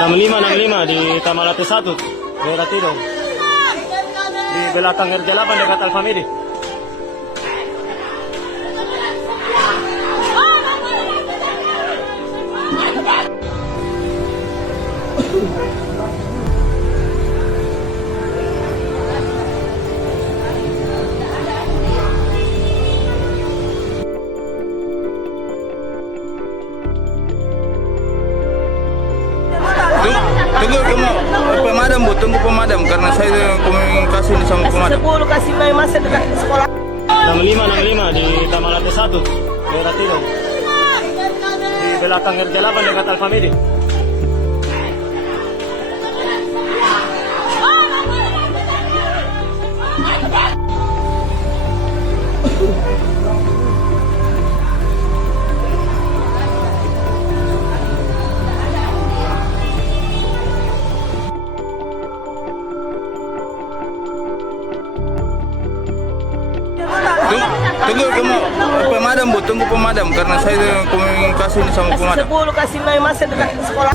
6565 di Tamalate 1, daerah Tidong. Di belakang RJ8 dekat Alfamidi. Tunggu pemadam Bu, tunggu pemadam karena saya komunikasi ini sama pemadam. 10 kasih main masih dekat sekolah. 6565 di Tamalate 1, daerah Tidong. Di belakang RJ8 dekat Alfamidi. Tunggu pemadam Bu, tunggu pemadam karena saya komunikasi ini sama pemadam. 10 kasih main masih dekat sekolah.